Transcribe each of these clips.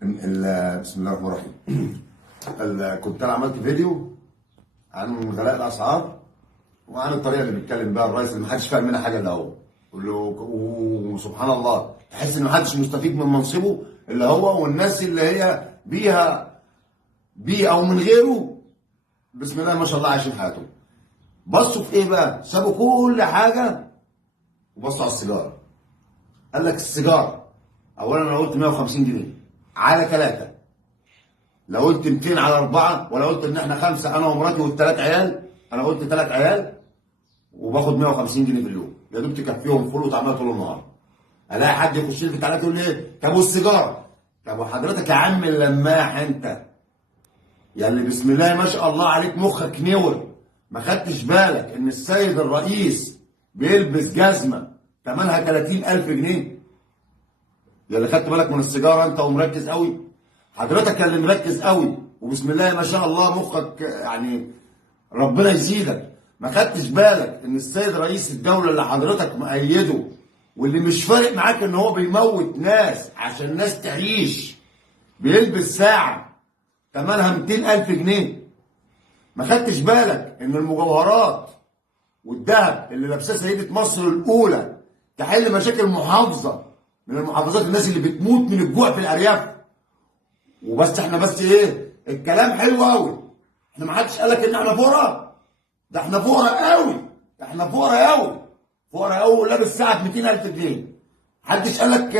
بسم الله الرحمن الرحيم. كنت انا عملت فيديو عن غلاء الاسعار وعن الطريقه اللي بيتكلم بيها الرئيس اللي محدش فاهم منها حاجه الا هو. وسبحان الله تحس ان محدش مستفيد من منصبه الا هو، والناس اللي هي بيه او من غيره بسم الله ما شاء الله عايشين حياتهم. بصوا في ايه بقى؟ سابوا كل حاجه وبصوا على السيجاره. قال لك السيجاره اولا انا قلت 150 جنيه على 3، لو قلت 200 على 4، ولا قلت ان احنا 5 انا ومراتي والثلاث عيال، انا قلت 3 عيال وباخد 150 جنيه في اليوم يا دوب تكفيهم فول وطعميه طول النهار. الاقي حد يخش لي في التعليقات يقول لي ايه؟ طب والسيجاره؟ طب وحضرتك يا عم اللماح انت يا اللي بسم الله ما شاء الله عليك مخك نور، ما خدتش بالك ان السيد الرئيس بيلبس جزمه ثمنها 30,000 جنيه؟ يا اللي خدت بالك من السيجاره انت ومركز قوي، حضرتك اللي مركز قوي وبسم الله ما شاء الله مخك يعني ربنا يزيدك، ما خدتش بالك ان السيد رئيس الدوله اللي حضرتك مؤيده واللي مش فارق معاك ان هو بيموت ناس عشان الناس تعيش بيلبس ساعه ثمنها 200,000 جنيه؟ ما خدتش بالك ان المجوهرات والذهب اللي لابساه سيده مصر الاولى تحل مشاكل محافظه من المحافظات، الناس اللي بتموت من الجوع في الارياف؟ وبس احنا بس ايه؟ الكلام حلو قوي، احنا ما حدش قالك ان احنا فقراء، ده احنا فقراء قوي، احنا فقراء قوي، فقراء قوي ولابس ساعه ب 200,000 جنيه. محدش قالك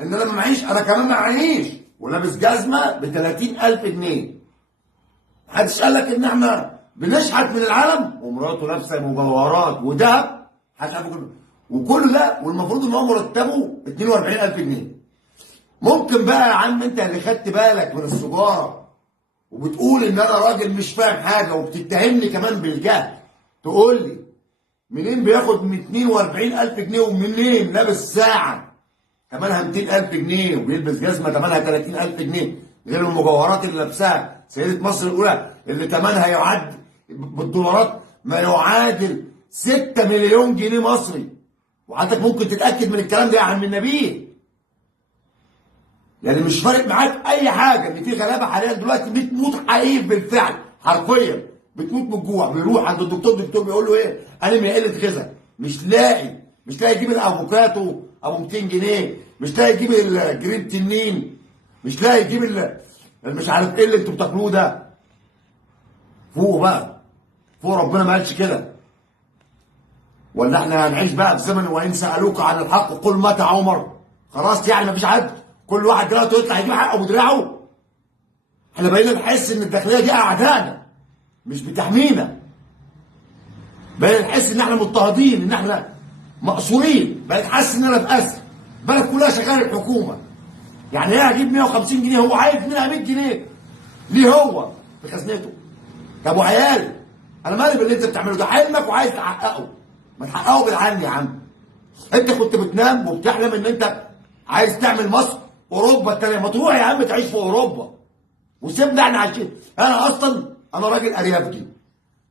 ان انا ما معيش، انا كمان ما معيش ولابس جزمه ب 30,000 جنيه. محدش قالك ان احنا بنشحت من العالم ومراته لابسه مجوهرات وذهب، وكل ده والمفروض ان هو مرتبه 42,000 جنيه. ممكن بقى يا عم انت اللي خدت بالك من السجاره وبتقول ان انا راجل مش فاهم حاجه وبتتهمني كمان بالجهل، تقول لي منين بياخد 42,000 جنيه ومنين لابس ساعه ثمنها 200,000 جنيه وبيلبس جزمه ثمنها 30,000 جنيه، غير المجوهرات اللي لابساها سيده مصر الاولى اللي ثمنها يعد بالدولارات ما يعادل 6 مليون جنيه مصري. وحضرتك ممكن تتاكد من الكلام ده يا عم النبيل، يعني مش فارق معاك اي حاجه ان في غلابه حاليا دلوقتي بتموت حقيقي بالفعل، حرفيا بتموت من الجوع، بيروح عند الدكتور بيقول له ايه؟ انيميا قله غذاء، مش لاقي يجيب الافوكاتو ابو 200 جنيه، مش لاقي يجيب الجرين تنين، مش لاقي يجيب مش عارف ايه اللي انتوا بتاكلوه ده. فوق بقى، فوق، ربنا ما قالش كده. ولا احنا هنعيش بقى في زمن وان سالوك عن الحق قل متى عمر؟ خلاص يعني مفيش حد، كل واحد دلوقتي يطلع يجيب حقه بدراعه. احنا بقينا نحس ان الداخليه دي اعدائنا مش بتحمينا، بقينا نحس ان احنا مضطهدين، ان احنا مقصورين، بقيت حاسس ان انا في اسر، البلد كلها شغاله الحكومه. يعني ايه هجيب 150 جنيه هو عايز منها 100 جنيه ليه هو في خزنته؟ طب وعيالي انا مالي باللي انت بتعمله ده؟ حلمك وعايز تحققه، ما تحققه بالعن يا عم. انت كنت بتنام وبتحلم ان انت عايز تعمل مصر اوروبا التانية، ما تروح يا عم تعيش في اوروبا وسيبنا احنا عايشين. انا راجل اريافجي،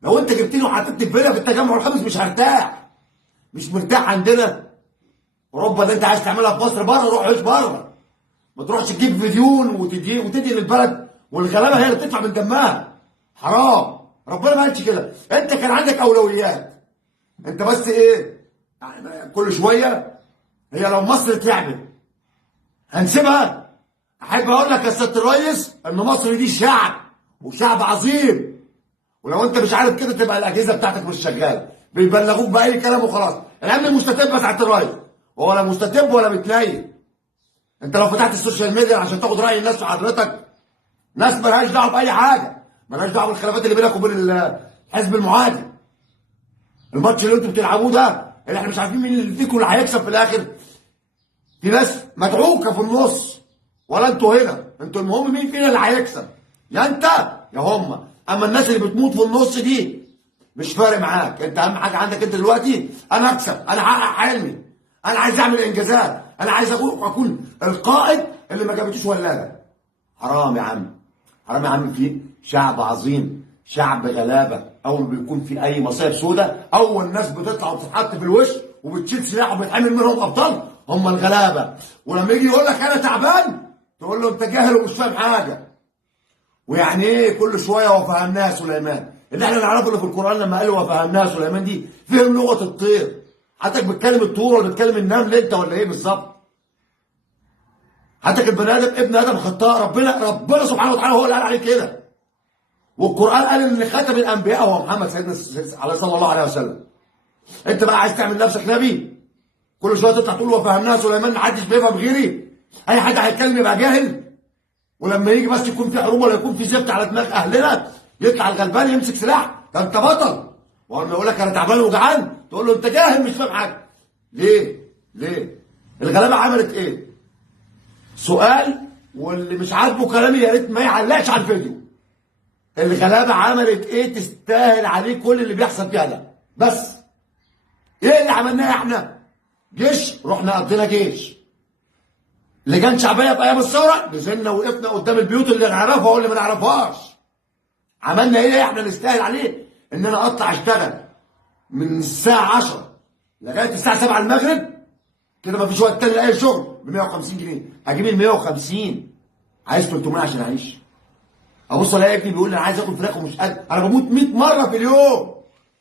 لو انت جبتني وحطيتني في فيلا في التجمع الخامس مش هرتاح، مش مرتاح عندنا. اوروبا اللي انت عايز تعملها في مصر بره، روح عيش بره، ما تروحش تجيب فيديون وتدي للبلد والغلابه هي اللي بتدفع من دمها. حرام، ربنا ما قالش كده. انت كان عندك اولويات، انت بس ايه يعني كل شويه هي لو مصر اتلعبت هنسيبها؟ احب اقول لك يا سياده الريس ان مصر دي شعب وشعب عظيم، ولو انت مش عارف كده تبقى الاجهزه بتاعتك مش شغاله، بيبلغوك باي كلام وخلاص. الامن مستتب يا سعاده الريس، هو ولا مستتب ولا بتنيل. انت لو فتحت السوشيال ميديا عشان تاخد راي الناس في حضرتك، ناس مالهاش دعوه باي حاجه، مالهاش دعوه بالخلافات اللي بينك وبين الحزب المعادي. الماتش اللي انتوا بتلعبوه ده اللي احنا مش عارفين مين اللي فيكم اللي هيكسب في الاخر، في ناس مدعوكه في النص، ولا انتوا هنا، انتوا المهم مين فينا اللي هيكسب، يا انت يا هم. اما الناس اللي بتموت في النص دي مش فارق معاك، انت اهم حاجه عندك انت دلوقتي انا اكسب، انا احقق حلمي، انا عايز اعمل انجازات، انا عايز اكون القائد اللي ما جابتوش ولاده. حرام يا عم، حرام يا عم، في شعب عظيم، شعب غلابه، اول ما بيكون في اي مصايب سوداء اول ناس بتطلع وبتتحط في الوش وبتشيل سلاح وبتعمل منهم ابطال هم الغلابه. ولما يجي يقول لك انا تعبان تقول له انت جاهل ومش فاهم حاجه. ويعني ايه كل شويه وفهمناها سليمان؟ اللي احنا نعرفه اللي في القران لما قال وفهمناها سليمان دي فهم لغه الطير. حضرتك بتكلم الطور ولا بتكلم النمل انت ولا ايه بالظبط؟ حضرتك البني ادم ابن ادم خطاء، ربنا سبحانه وتعالى هو اللي قال عليه كده. والقران قال ان خاتم الانبياء هو محمد سيدنا صلى الله عليه وسلم. انت بقى عايز تعمل نفسك نبي؟ كل شويه تطلع تقول وفهمناها سليمان محدش بيفهم غيري؟ اي حد هيتكلم يبقى جاهل؟ ولما يجي بس يكون في حروب ولا يكون في زفت على دماغ اهلنا يطلع الغلبان يمسك سلاح، ده انت بطل. ولما يقول لك انا تعبان وجعان تقول له انت جاهل مش فاهم حاجه. ليه؟ ليه؟ الغلابه عملت ايه؟ سؤال، واللي مش عاجبه كلامي يا ريت ما يعلقش على الفيديو. الغلابه عملت ايه تستاهل عليه كل اللي بيحصل فيها ده؟ بس ايه اللي عملناه احنا؟ جيش، رحنا قضينا جيش. لجان شعبيه في ايام الثوره نزلنا وقفنا قدام البيوت اللي نعرفها واللي ما نعرفهاش. عملنا ايه احنا نستاهل عليه؟ ان انا اطلع اشتغل من الساعه 10 لغايه الساعه 7 المغرب كده، ما فيش وقت تاني لاي شغل، ب 150 جنيه. اجيب ال 150 عايز 300 عشان اعيش. ابص الاقي ابني بيقول لي انا عايز اكل فراخ ومش قادر، انا بموت 100 مره في اليوم.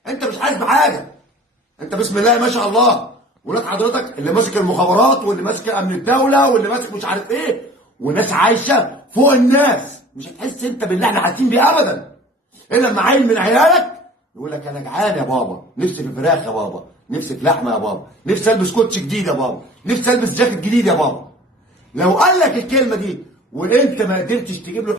انت مش حاسس بحاجه. انت بسم الله ما شاء الله ولاد حضرتك اللي ماسك المخابرات واللي ماسك امن الدوله واللي ماسك مش عارف ايه، والناس عايشه فوق الناس. مش هتحس انت باللي احنا حاسين بيه ابدا الا لما عيل من عيالك يقول لك انا جعان يا بابا، نفسي في فراخ يا بابا، نفسي في لحمه يا بابا، نفسي البس كوتش جديد يا بابا، نفسي البس جاكيت جديد يا بابا. لو قال لك الكلمه دي وانت ما قدرتش تجيب له